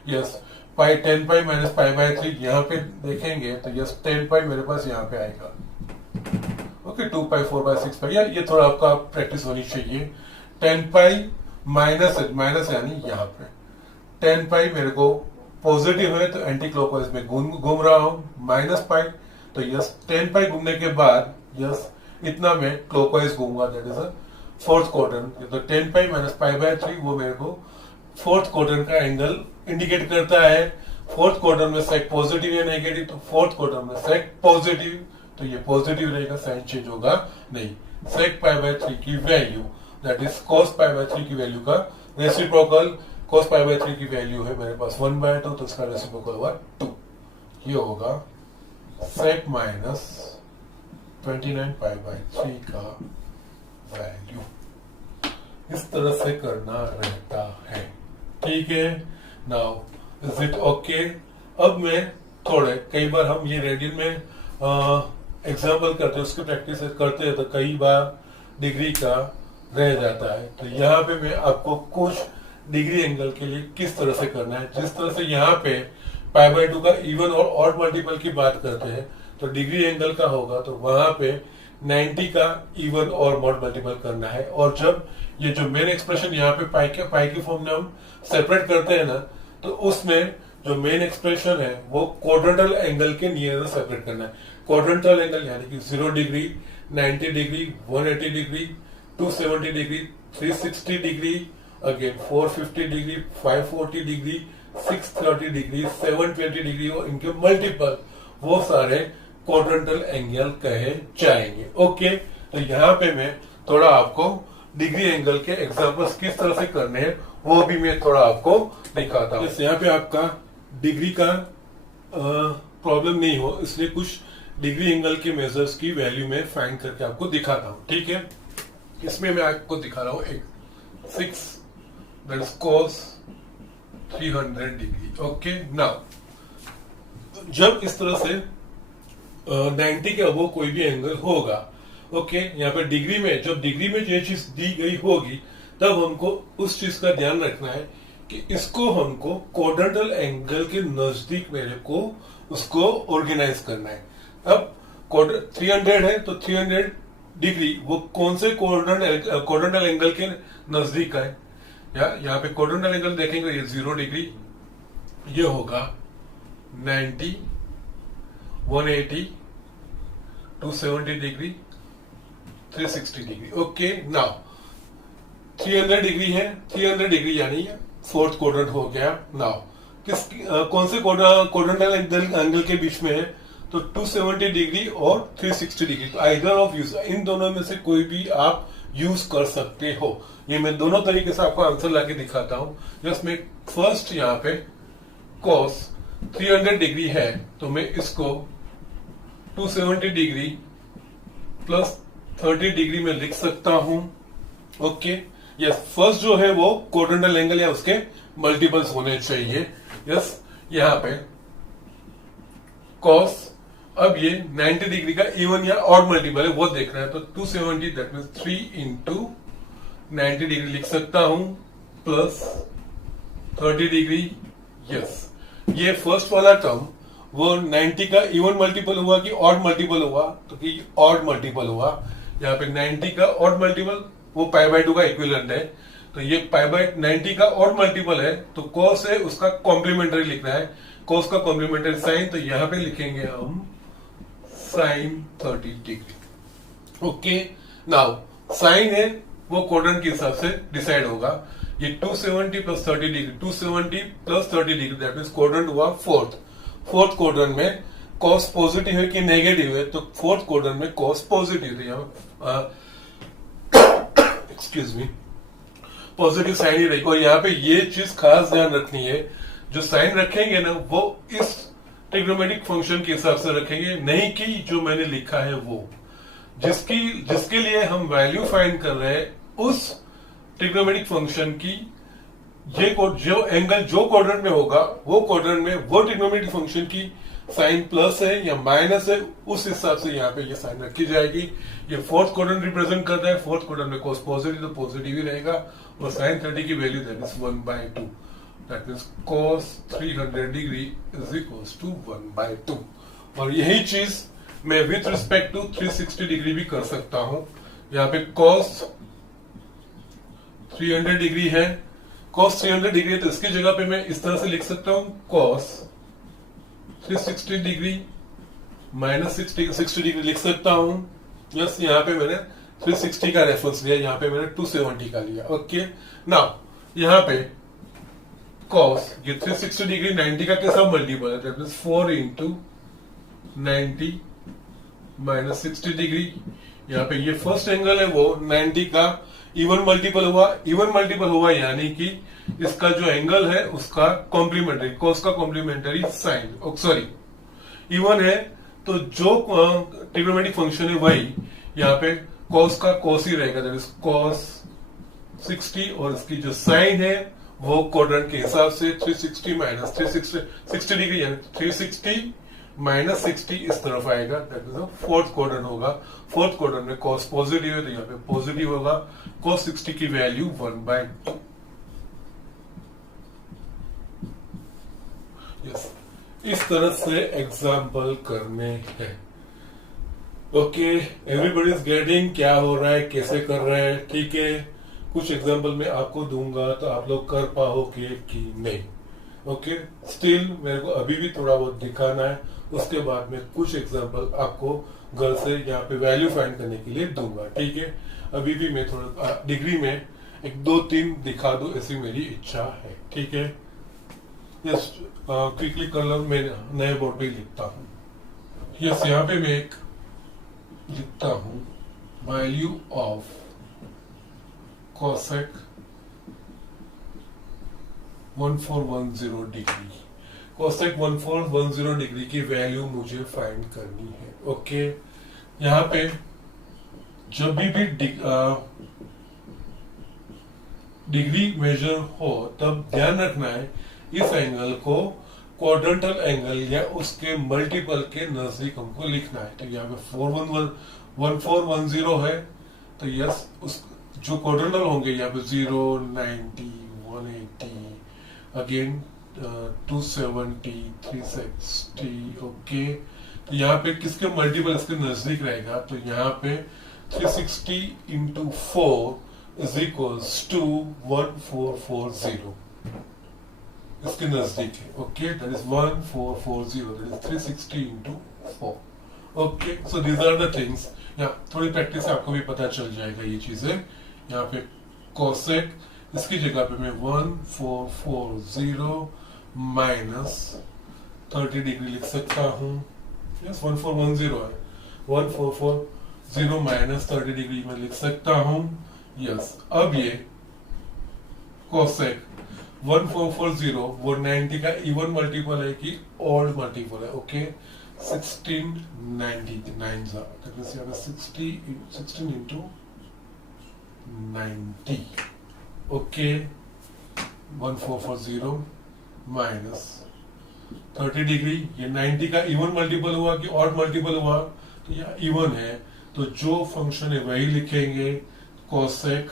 yes pi 10 pi minus pi by 3 यहाँ पे देखेंगे तो यस 10 पाई मेरे पास यहाँ पे आएगा। ओके 2 पाई 4 बाय 6 पाई, यार ये थोड़ा आपका प्रैक्टिस होनी चाहिए। 10 पाई माइनस यानी यहाँ पे 10 पाई मेरे को पॉजिटिव है तो एंटी क्लॉकवाइज में घूम रहा हूं, माइनस पाई तो यस 10 पाई घूमने के बाद यस इतना मैं क्लॉकवाइज घूमूंगा, that is a fourth quadrant. तो 10 पाई माइनस पाई बाय 3 वो मेरे को फोर्थ क्वाड्रेंट का एंगल इंडिकेट करता है। फोर्थ क्वाड्रेंट में सेक पॉजिटिव या नेगेटिव, तो फोर्थ क्वाड्रेंट में सेक पॉजिटिव तो ये पॉजिटिव रहेगा, साइन चेंज होगा नहीं। सेक पाई बाय 3 की value that is cos pi by 3 की वैल्यू का रेसिप्रोकल, कॉस पाई बाय 3 की वैल्यू है मेरे पास 1/2 तो इसका रेसिप्रोकल हुआ 2। ये होगा सेक माइनस 29 पाई बाय 3 का वैल्यू। इस तरह से करना रहता है, ठीक है। Now is it okay. अब मैं थोड़े कई बार हम ये रेडियन में एग्जाम्पल करते हैं, उसकी प्रैक्टिस करते हैं तो कई बार डिग्री का रह जाता है। तो यहाँ पे मैं आपको कुछ डिग्री एंगल के लिए किस तरह से करना है, जिस तरह से यहाँ पे पाई बाय 2 का इवन और ऑड मल्टीपल की बात करते हैं तो डिग्री एंगल का होगा तो वहां पे 90 का इवन और मॉड मल्टीपल करना है। और जब ये जो मेन एक्सप्रेशन यहाँ पे पाई के फॉर्म में हम सेपरेट करते हैं ना, तो उसमें जो मेन एक्सप्रेशन है वो क्वाड्रेंटल एंगल के नियर सेपरेट करना है। क्वाड्रेंटल एंगल यानी कि 0 degree, 90 degree, 180 degree, 270 degree, 360 degree, again 450 degree, 540 degree, 630 degree, 720 degree और इनके मल्टीपल वो सारे क्वाड्रेंटल एंगल कहे जाएंगे। ओके, तो यहाँ पे मैं थोड़ा आपको डिग्री एंगल के एग्जांपल्स किस तरह से करने हैं वो भी मैं थोड़ा आपको दिखाता हूँ। यहाँ पे आपका डिग्री का प्रॉब्लम नहीं हो इसलिए कुछ डिग्री एंगल के मेजर्स की वैल्यू में फाइंड करके आपको दिखाता हूँ, ठीक है। इसमें मैं आपको दिखा रहा हूँ एक 6 that is cos 300 degree. Okay, now जब इस तरह से 90 के अबो कोई भी एंगल होगा, ओके, यहाँ पे डिग्री में जब डिग्री में जो चीज दी गई होगी तब हमको उस चीज का ध्यान रखना है कि इसको हमको क्वाड्रेंटल एंगल के नजदीक मेरे को उसको ऑर्गेनाइज करना है। अब 300 है तो 300 डिग्री वो कौन से क्वाड्रेंटल एंगल के नजदीक है, या यहाँ पे क्वाड्रेंटल एंगल देखेंगे ये 0 डिग्री, ये होगा 90, 180, 270 degree, 360 degree. Okay, now 300 degree है, 300 डिग्री यानी फोर्थ क्वाड्रेंट हो गया। नाउ कौन से क्वाड्रेंटल एंगल के बीच में है तो 270 डिग्री और 360 डिग्री, तो आइदर ऑफ यूज, इन दोनों में से कोई भी आप यूज कर सकते हो। ये मैं दोनों तरीके से आपको आंसर लाके दिखाता हूं। जस्ट मैं फर्स्ट यहाँ पे cos 300 डिग्री है तो मैं इसको 270 डिग्री प्लस 30 डिग्री में लिख सकता हूं। ओके, यस, फर्स्ट जो है वो क्वाड्रेंटल एंगल या उसके मल्टीपल्स होने चाहिए। यस, यहाँ पे cos, अब ये 90 डिग्री का इवन या ऑड मल्टीपल है वो देखना है तो 270 दैट मींस 3 इंटू 90 डिग्री लिख सकता हूं प्लस 30 डिग्री। यस, ये फर्स्ट वाला टर्म वो 90 का इवन मल्टीपल हुआ कि ऑड मल्टीपल हुआ, तो कि ऑड मल्टीपल हुआ। यहाँ पे 90 का ऑड मल्टीपल वो पाई बाय 2 का इक्विवेलेंट है, तो ये पाई बाय 90 का ऑड मल्टीपल है तो cos है उसका कॉम्प्लीमेंट्री लिखना है, cos का कॉम्प्लीमेंट्री साइन, तो यहाँ पे लिखेंगे हम sine 30 degree. Okay, now sine है वो क्वाड्रेंट के हिसाब से डिसाइड होगा। ये 270 plus 30 degree, 270 plus 30 degree that means quadrant हुआ फोर्थ क्वाड्रेंट में cos पॉजिटिव है कि नेगेटिव है, तो फोर्थ क्वाड्रेंट में cos पॉजिटिव है, यहाँ एक्सक्यूज मी पॉजिटिव साइन ही रहेगी। और यहाँ पे ये चीज खास ध्यान रखनी है, जो साइन रखेंगे ना वो इस ट्रिग्नोमेट्रिक फंक्शन के हिसाब से रखेंगे, नहीं कि जो मैंने लिखा है वो, जिसके लिए हम वैल्यू फाइंड कर रहे हैं उस ट्रिग्नोमेट्रिक फंक्शन की जो एंगल जो क्वाड्रेंट में होगा वो क्वाड्रेंट में वो ट्रिग्नोमेट्रिक फंक्शन की साइन प्लस है या माइनस है, उस हिसाब से यहाँ पे ये साइन रखी जाएगी। ये फोर्थ क्वाड्रेंट रिप्रेजेंट करता है, फोर्थ क्वाड्रेंट में कोस पॉजिटिव तो पॉजिटिव ही रहेगा, और साइन 30 की value that is 1/2, that means cos 300 degree is equals to 1/2। और यही चीज मैं विथ रिस्पेक्ट टू 360 डिग्री भी कर सकता हूं। यहाँ पे cos 300 डिग्री है, cos 300 डिग्री है तो इसकी जगह पे मैं इस तरह से लिख सकता हूं cos 360 डिग्री माइनस 60 डिग्री लिख सकता हूं। यस, यहाँ पे मैंने 360 का रेफरेंस लिया, यहाँ पे मैंने 270 का लिया। ओके, नाउ यहाँ पे cos ये 360 डिग्री 90 का कैसा मल्टीपल है, that means 4 into 90 minus 60 degree. यहाँ पे ये फर्स्ट एंगल है वो 90 का इवन मल्टीपल हुआ यानी कि इसका जो एंगल है उसका कॉम्प्लीमेंट्री, cos का कॉम्प्लीमेंट्री साइन, सॉरी इवन है तो जो ट्रिग्नोमेट्रिक फंक्शन है वही यहाँ पे cos का cos ही रहेगा, दैट इज cos 60, और इसकी जो साइन है वो क्वाड्रेंट के हिसाब से 360 माइनस 360 डिग्री यानी 360 माइनस 60 इस तरफ आएगा, दैट इज फोर्थ क्वाड्रेंट होगा। फोर्थ क्वाड्रेंट में cos पॉजिटिव है तो यहाँ पे पॉजिटिव होगा, cos 60 की वैल्यू 1/2। यस, इस तरह से एग्जाम्पल करने हैं। ओके, एवरीबडी इज गेटिंग क्या हो रहा है, कैसे कर रहे हैं, ठीक है। कुछ एग्जाम्पल मैं आपको दूंगा तो आप लोग कर पाओगे कि नहीं। ओके, स्टिल मेरे को अभी भी थोड़ा बहुत दिखाना है, उसके बाद में कुछ एग्जाम्पल आपको घर से यहाँ पे वैल्यू फाइंड करने के लिए दूंगा, ठीक है। अभी भी मैं थोड़ा डिग्री में 1 2 3 दिखा दूं ऐसी मेरी इच्छा है, ठीक है। यस, क्विकली कलर में नए बोर्ड पे लिखता हूँ। यस, यहाँ पे मैं एक लिखता हूँ value of cosec 1410 degree. cosec 1410 degree की वैल्यू मुझे फाइंड करनी है। ओके, यहाँ पे जब भी डिग्री मेजर हो तब ध्यान रखना है इस एंगल को क्वाड्रेंटल एंगल या उसके मल्टीपल के नजदीक हमको लिखना है। तो यहाँ पे 1410 है तो यस, उस जो क्वाड्रेंटल होंगे यहाँ पे 0 90 180 अगेन 270 360। ओके, तो यहाँ पे किसके मल्टीपल इसके नजदीक रहेगा, तो यहाँ पे 360 इंटू 4 इज इक्वल्स टू 1440 इसके नजदीक है। Okay, that is 1440, that is 360 into 4। Okay, so these are the things. यहाँ थोड़ी प्रैक्टिस से आपको भी पता चल जाएगा ये चीजें। यहाँ पे cosec इसकी जगह पे मैं 1440 माइनस 30 डिग्री लिख सकता हूँ। यस, 1410 है, 1440 माइनस 30 डिग्री में लिख सकता हूँ। यस, अब ये cosec 1440 वो 90 का इवन मल्टीपल है कि ऑड मल्टीपल है। Okay, 1699 that means you have 16 into 90। Okay, 1440 minus 30 degree, ये 90 का इवन मल्टीपल हुआ कि ऑड मल्टीपल हुआ, तो यह इवन है तो जो फंक्शन है वही लिखेंगे, cosec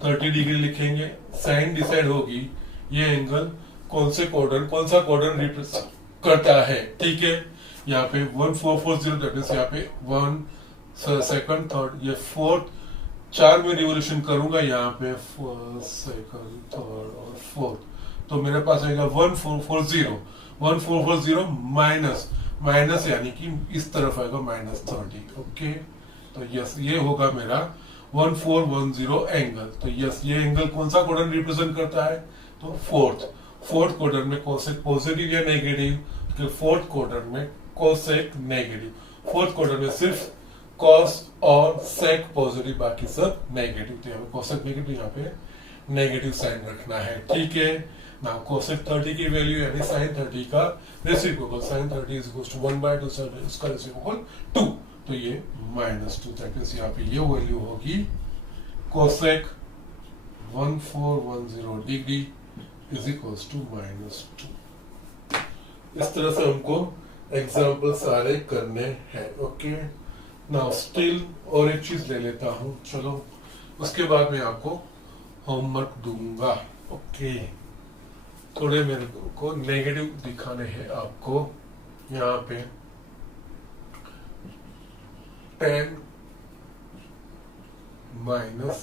30 डिग्री लिखेंगे। साइन डिसाइड होगी ये एंगल कौन सा क्वाड्रेंट रिप्रेजेंट करता है, ठीक है। यहाँ पे 1440 दैट मींस यहाँ पे 1 सेकंड थर्ड, ये फोर्थ, 4 में रिवोल्यूशन करूंगा यहाँ पे फर्स्ट सेकंड थर्ड और फोर्थ, तो मेरे पास आएगा 1440 माइनस यानी कि इस तरफ आएगा -30। ओके, तो यस, ये होगा मेरा 1410 एंगल। तो यस, ये एंगल कौन सा क्वाड्रेंट रिप्रेजेंट करता है, तो फोर्थ क्वाड्रेंट में cosec पॉजिटिव या नेगेटिव, तो फोर्थ क्वाड्रेंट में cosec नेगेटिव, फोर्थ क्वाड्रेंट में सिर्फ cos और sec पॉजिटिव, बाकी सब नेगेटिव। तो यहाँ पे cosec नेगेटिव, यहाँ पे नेगेटिव साइन रखना है, ठीक है ना। cosec 30 की वैल्यू यानी sin 30 का reciprocal, sin 30 is equals to 1/2, इसका रेसिप्रोकल 2, तो ये -2, दैट मींस यहाँ पे ये वैल्यू होगी cosec 1410 degree is equals to -2। इस तरह से हमको एग्जाम्पल सारे करने हैं। ओके, नाउ स्टिल और एक चीज ले लेता हूं, चलो उसके बाद मैं आपको होमवर्क दूंगा। ओके, थोड़े मेरे को नेगेटिव दिखाने हैं आपको। यहाँ पे 10 minus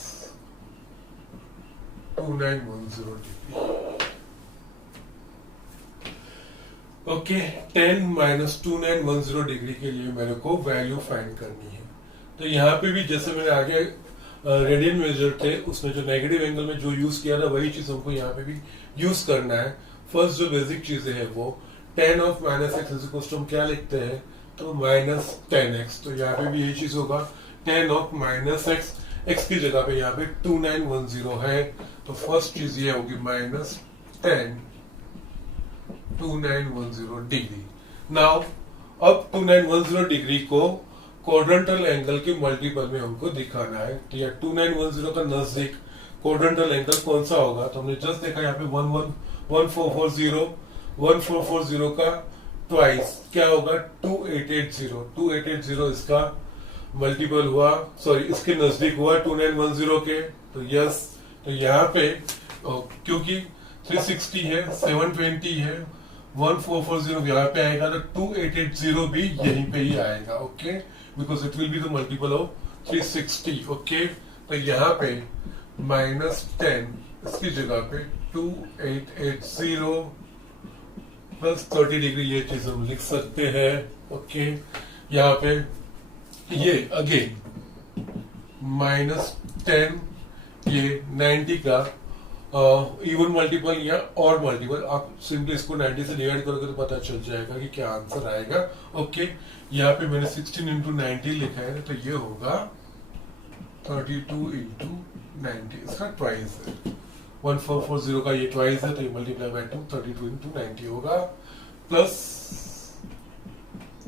2910 degree. Okay, 10 minus 2910 degree के लिए मेरे को वैल्यू फाइंड करनी है। तो यहाँ पे भी जैसे मैंने आगे रेडियन मेजर थे, उसमें जो नेगेटिव एंगल में जो यूज किया था वही चीज हमको यहाँ पे भी यूज करना है। फर्स्ट जो बेसिक चीजें हैं वो tan of minus x is equal to हम क्या लिखते हैं, तो माइनस 10x। तो यहाँ पे भी यही चीज होगा, tan of minus x, x की जगह पे यहाँ पे 2910 है, तो फर्स्ट चीज ये होगी माइनस 10 2910 डिग्री। नाउ अब 2910 डिग्री को क्वाड्रेंटल एंगल के मल्टीपल में हमको दिखाना है। तो या 2910 का नजदीक क्वाड्रेंटल एंगल कौन सा होगा, तो हमने जस्ट देखा यहाँ पे 1440 का ट्वाइस क्या होगा 2880 इसका मल्टीपल हुआ, सॉरी इसके नजदीक हुआ 2910 के। तो यस, तो यहाँ पे क्योंकि 360 है, 720 है, 1440 यहाँ पे आएगा, तो 2880 भी यहीं पे ही आएगा। Okay, because it will be the multiple of 360। Okay, तो यहाँ पे -10 इसकी जगह पे 2880 प्लस 30 डिग्री, ये चीज हम लिख सकते हैं। ओके, यहाँ पे ये अगेन -10 ये 90 का इवन मल्टीपल या और मल्टीपल, आप सिंपली इसको 90 से डिवाइड करोगे तो पता चल जाएगा कि क्या आंसर आएगा। ओके, यहाँ पे मैंने 16 इंटू 90 लिखा है, तो ये होगा 32 इंटू 90, इसका ट्वाइस है। 1440 का ये ट्वाइस है, तो ये मल्टीप्लाई बाय 2, 32 इंटू 90 होगा प्लस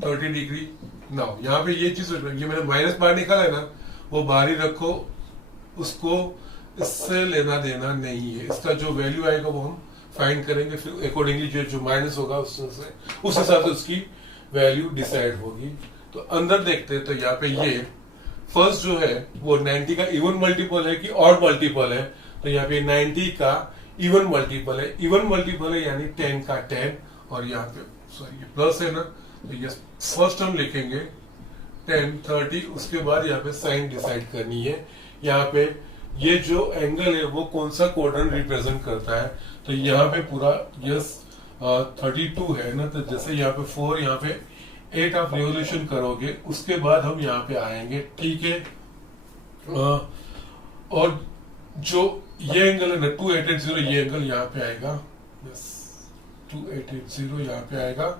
30 डिग्री। नाउ यहाँ पे ये चीज, ये मैंने माइनस बाहर निकाला है ना, वो बाहर ही रखो, उसको इससे लेना देना नहीं है। इसका जो वैल्यू आएगा वो हम फाइंड करेंगे, फिर अकॉर्डिंगली जो माइनस होगा उस हिसाब से उसकी वैल्यू डिसाइड होगी। तो अंदर देखते हैं, तो यहाँ पे ये फर्स्ट जो है वो 90 का इवन मल्टीपल है कि ऑड मल्टीपल है, तो यहाँ पे 90 का इवन मल्टीपल है, इवन मल्टीपल है यानी 10 का 10, और यहाँ पे सॉरी ये प्लस है ना, तो ये फर्स्ट हम लिखेंगे 10 30, उसके बाद यहाँ पे साइन डिसाइड करनी है। यहाँ पे ये जो एंगल है वो कौन सा क्वाड्रेंट रिप्रेजेंट करता है, तो यहाँ पे पूरा यस 32 है ना, तो जैसे यहाँ पे 4, यहाँ पे 8 आप रिवोल्यूशन करोगे, उसके बाद हम यहाँ पे आएंगे। ठीक है, और जो ये एंगल है ना 2880, ये एंगल यहाँ पे आएगा, यस 2880 यहाँ पे आएगा।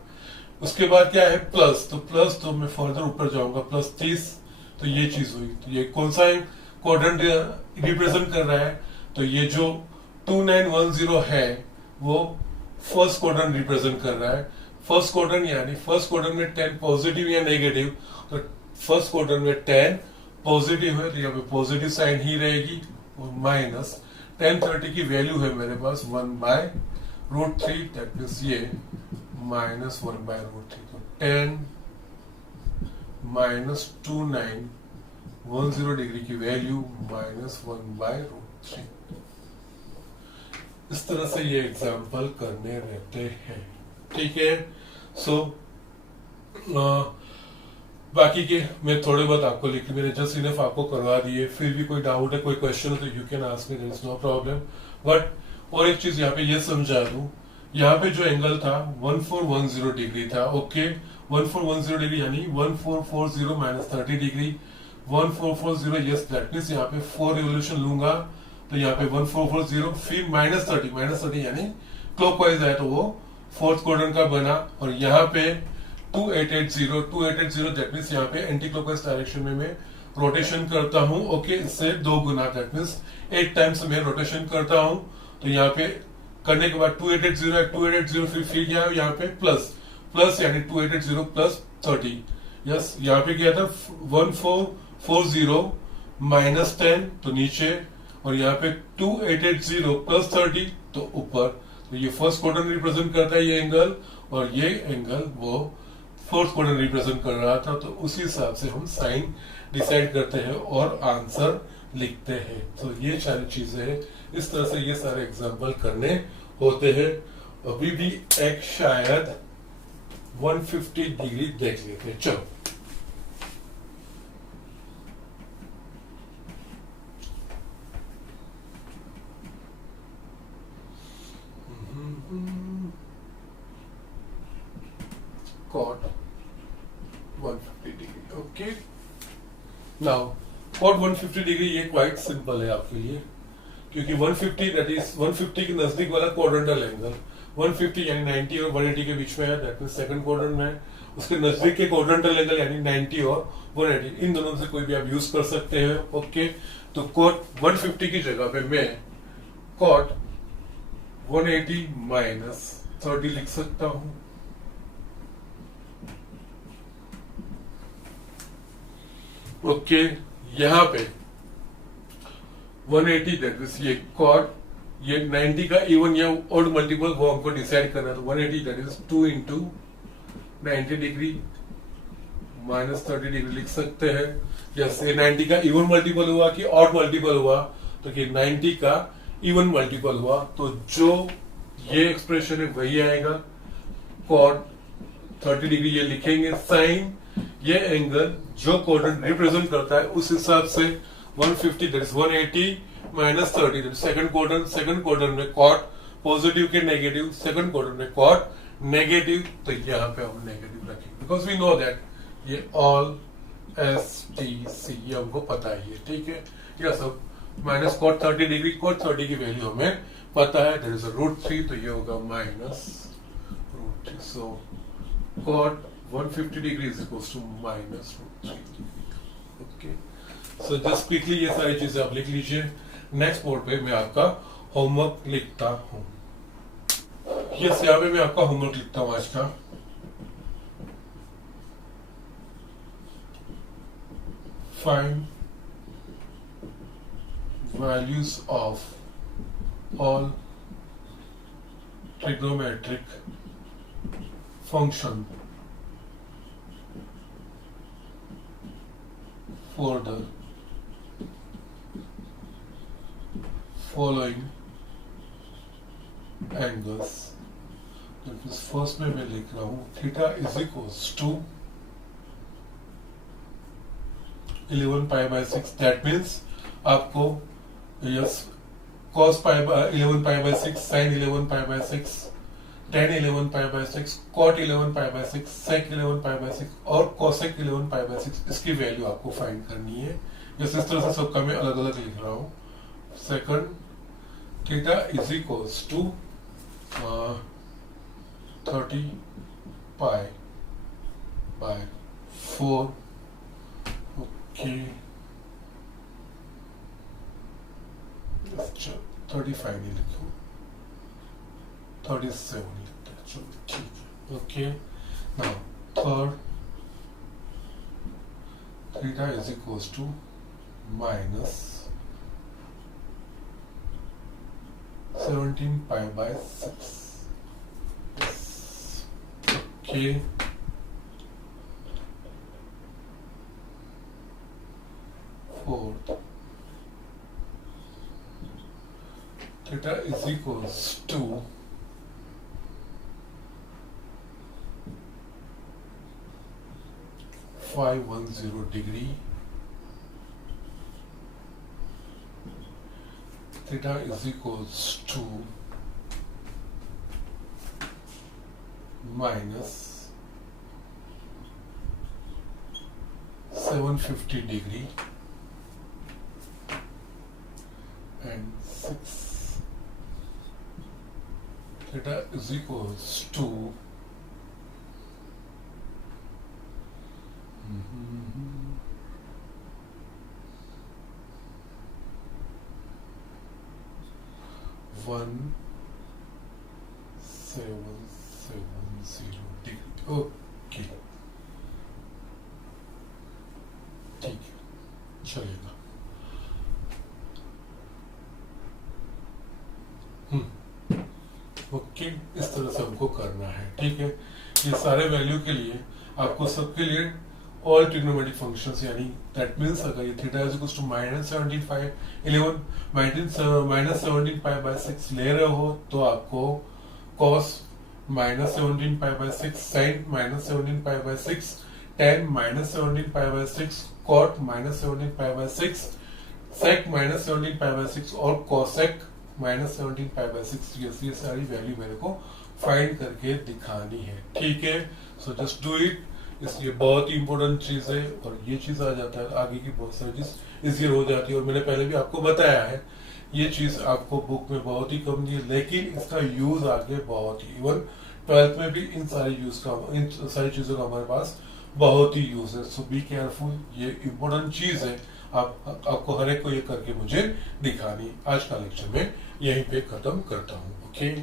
उसके बाद क्या है प्लस, तो प्लस तो मैं फर्दर ऊपर जाऊंगा प्लस 30, तो ये चीज हुई। तो ये कौन सा क्वाड्रेंट रिप्रेजेंट कर रहा है, तो ये जो 2910 है वो फर्स्ट क्वाड्रेंट रिप्रेजेंट कर रहा है। फर्स्ट क्वाड्रेंट यानी फर्स्ट क्वाड्रेंट में 10 पॉजिटिव या नेगेटिव, तो फर्स्ट क्वाड्रेंट में 10 पॉजिटिव है, तो यहाँ पे पॉजिटिव साइन ही रहेगी, और माइनस 1030 की वैल्यू है मेरे पास 1/√3, दैट मींस ये -1/√3, तो 10 -2910 डिग्री की वैल्यू -1/√3। इस तरह से ये एग्जाम्पल करने रहते हैं। ठीक है, सो बाकी के मैं थोड़े बहुत आपको लिख, मैंने जस्ट इनफ आपको करवा दिए। फिर भी कोई डाउट है, कोई क्वेश्चन है, तो you can ask me, there is no problem. But और एक चीज यहाँ पे ये समझा दूं, यहाँ पे जो एंगल था 1410 डिग्री था। ओके, 1410 डिग्री यानी 1440 minus 30 degree, 1440 yes, that means यहाँ पे 4 रिवोल्यूशन लूंगा, तो यहाँ पे 1440 फिर -30 यानी क्लॉकवाइज है, तो वो फोर्थ क्वाड्रेंट का बना। और यहाँ पे 2880 दैट मींस यहाँ पे एंटी क्लॉकवाइज डायरेक्शन में मैं रोटेशन करता हूँ। ओके, इससे 2 गुना, दैट मींस 8 टाइम्स मैं रोटेशन करता हूँ। तो यहाँ पे करने के बाद 2880 फिर क्या है यहाँ पे प्लस यानी 2880 प्लस 30, यस। यहाँ पे क्या था 1440 -10, तो नीचे और यहाँ पे 2880 प्लस 30 तो ऊपर, तो ये फर्स्ट क्वाड्रेंट रिप्रेजेंट करता है ये एंगल, और ये एंगल वो फोर्थ क्वाड्रेंट रिप्रेजेंट कर रहा था, तो उसी हिसाब से हम साइन डिसाइड करते हैं और आंसर लिखते हैं। तो ये सारी चीजें हैं, इस तरह से ये सारे एग्जाम्पल करने होते हैं। अभी भी एक शायद 150 डिग्री देख लेते हैं, चलो। Cot 150 degree, okay. Now cot 150 degree ये क्वाइट सिंपल है आपके लिए, क्योंकि 150 दैट इज 150 के नजदीक वाला क्वाड्रेंटल एंगल 150 यानी 90 और 180 के बीच में है, दैट मींस सेकंड क्वाड्रेंट में। उसके नजदीक के क्वाड्रेंटल एंगल यानी 90 और 180, इन दोनों से कोई भी आप यूज कर सकते हैं, ओके। तो cot 150 की जगह पे मैं cot 180 माइनस 30 लिख सकता हूं। ओके, यहां पे 180 दैट मींस ये cot, ये 90 का इवन या ऑड मल्टीपल वो हमको डिसाइड करना है, तो 180 that is 2 into 90 degree minus 30 degree लिख सकते हैं। जैसे 90 का इवन मल्टीपल हुआ कि ऑड मल्टीपल हुआ, तो कि 90 का इवन मल्टीपल हुआ, तो जो ये एक्सप्रेशन है वही आएगा। cot 30 डिग्री ये लिखेंगे, साइन ये एंगल जो क्वाड्रेंट रिप्रेजेंट करता है उस हिसाब से 150 that is 180 minus 30 that second quadrant में cot पॉजिटिव के नेगेटिव, सेकंड क्वाड्रेंट में cot नेगेटिव, तो यहाँ पे हम नेगेटिव रखेंगे बिकॉज वी नो दैट ये ऑल STC ये हमको पता ही है, ठीक है। या सब माइनस cot 30 डिग्री, cot 30 की वैल्यू हमें पता है, दैट इज √3, तो ये होगा minus √3। So cot 150 degree is equals to minus √3, okay. So just quickly ये सारी चीजें आप लिख लीजिए। नेक्स्ट बोर्ड पे मैं आपका होमवर्क लिखता हूं। यस, यहाँ पे मैं आपका होमवर्क लिखता हूं आज का। Find values of all trigonometric function for the following angles. First में मैं लिख रहा हूं theta is equals to 11 pi by 6, that means आपको yes cos pi 11 pi by 6, sin 11 pi by 6, tan 11 pi by 6, cot 11 pi by 6, sec 11 pi by 6 और cosec 11 pi by 6, इसकी value आपको find करनी है। जैसे इस तरह से सबका मैं अलग अलग लिख रहा हूं। Second, theta is equals to 30 pi by 4, okay. 35 नहीं लिखूं, 37 लिखते हैं, चलो ठीक है, okay. Now third, theta is equals to minus 17 pi by 6, okay. Fourth, theta is equals to 510 degree. Theta is equals to minus 750 degree and 6. Theta is equals to 1770 degree. Okay, ठीक है, चलेगा। है, ठीक है। ये सारे वैल्यू के लिए आपको सबके लिए ऑल ट्रिग्नोमेट्रिक फंक्शंस, यानी दैट मीन्स अगर ये theta is equal to minus 17 pi by 6 ले रहे हो तो आपको cos minus 17 pi by 6, sine minus 17 pi by 6, tan minus 17 pi by 6, cot minus 17 pi by 6, sec minus 17 pi by 6 और cosec minus 17 pi by 6। ये सारी value मेरे को फाइंड करके दिखानी है, ठीक है। So just do it. इसलिए बहुत ही इंपॉर्टेंट चीज है, और ये चीज आ जाता है आगे की बहुत सारी चीज इजियर हो जाती है। और मैंने पहले भी आपको बताया है ये चीज आपको बुक में बहुत ही कम दी है, लेकिन इसका यूज आगे बहुत ही, इवन 12th में भी इन सारी चीजों का हमारे पास बहुत ही यूज है। सो बी केयरफुल, ये इंपॉर्टेंट चीज है। आपको हर एक को ये करके मुझे दिखानी। आज का लेक्चर में यहीं पे खत्म करता हूँ, ओके।